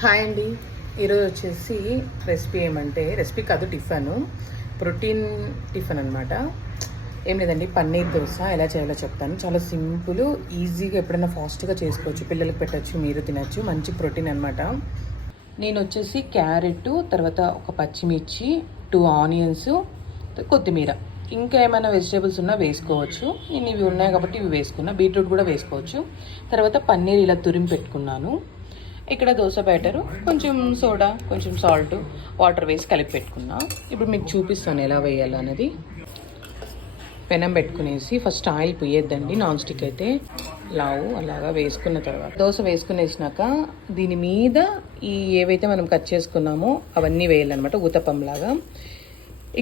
Hi అండి. ఈరోజు వచ్చేసి రెసిపీ ఏమంటే రెసిపీ కాదు, టిఫిన్, ప్రోటీన్ టిఫిన్ అనమాట. ఏం లేదండి, పన్నీర్ దోశ ఎలా చేయాలో చెప్తాను. చాలా సింపుల్, ఈజీగా ఎప్పుడైనా ఫాస్ట్గా చేసుకోవచ్చు, పిల్లలకి పెట్టచ్చు, మీరు తినచ్చు. మంచి ప్రోటీన్ అనమాట. నేను వచ్చేసి క్యారెట్, తర్వాత ఒక పచ్చిమిర్చి, 2 ఆనియన్స్, కొత్తిమీర, ఇంకా ఏమైనా వెజిటేబుల్స్ ఉన్నా వేసుకోవచ్చు. నేను ఇవి ఉన్నాయి కాబట్టి ఇవి వేసుకున్నా. బీట్రూట్ కూడా వేసుకోవచ్చు. తర్వాత పన్నీర్ ఇలా తురిమి పెట్టుకున్నాను. ఇక్కడ దోశ బ్యాటరు, కొంచెం సోడా, కొంచెం సాల్ట్, వాటర్ వేసి కలిపి పెట్టుకున్నా. ఇప్పుడు మీకు చూపిస్తాను ఎలా వేయాలి అనేది. పెనం పెట్టుకునేసి ఫస్ట్ ఆయిల్ పోయేద్దండి, నాన్ స్టిక్ అయితే. లావు అలాగా వేసుకున్న తర్వాత దోశ వేసుకునేసినాక దీని మీద ఈ ఏవైతే మనం కట్ చేసుకున్నామో అవన్నీ వేయాలన్నమాట, ఊతప్పంలాగా.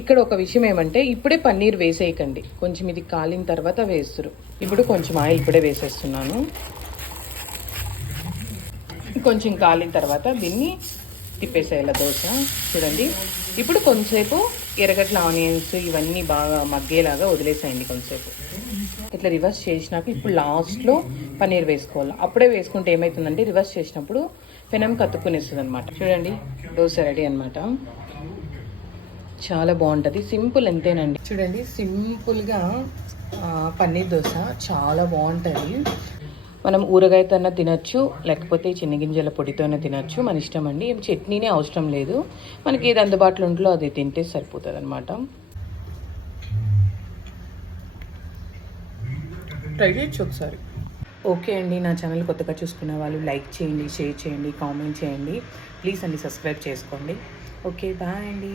ఇక్కడ ఒక విషయం ఏమంటే, ఇప్పుడే పన్నీర్ వేసేయకండి, కొంచెం ఇది కాలిన తర్వాత వేస్తారు. ఇప్పుడు కొంచెం ఆయిల్ ఇప్పుడే వేసేస్తున్నాను. కొంచెం కాలిన తర్వాత దీన్ని తిప్పేసేయాలి దోశ. చూడండి, ఇప్పుడు కొంచెంసేపు ఎర్రగడ్డల, ఆనియన్స్ ఇవన్నీ బాగా మగ్గేలాగా వదిలేసేయండి కొంచెంసేపు. ఇట్లా రివర్స్ చేసినాక ఇప్పుడు లాస్ట్లో పన్నీర్ వేసుకోవాలి. అప్పుడే వేసుకుంటే ఏమవుతుందంటే, రివర్స్ చేసినప్పుడు పెనం కత్తుకునేస్తుంది అనమాట. చూడండి, దోశ రెడీ అనమాట. చాలా బాగుంటుంది, సింపుల్ అంతేనండి. చూడండి, సింపుల్గా పన్నీర్ దోశ చాలా బాగుంటుంది. మనం ఊరగాయతోనే తినచ్చు, లేకపోతే చిన్నగింజల పొడితోనే తినచ్చు, మన ఇష్టం అండి. ఏం చట్నీనే అవసరం లేదు, మనకి ఏది అందుబాటులో ఉంటుందో అది తింటే సరిపోతుంది అనమాట. ట్రై చేయొచ్చు ఒకసారి. ఓకే అండి, నా ఛానల్ కొత్తగా చూసుకునే వాళ్ళు లైక్ చేయండి, షేర్ చేయండి, కామెంట్ చేయండి. ప్లీజ్ అండి, సబ్స్క్రైబ్ చేసుకోండి. ఓకే, బాయ్ అండి.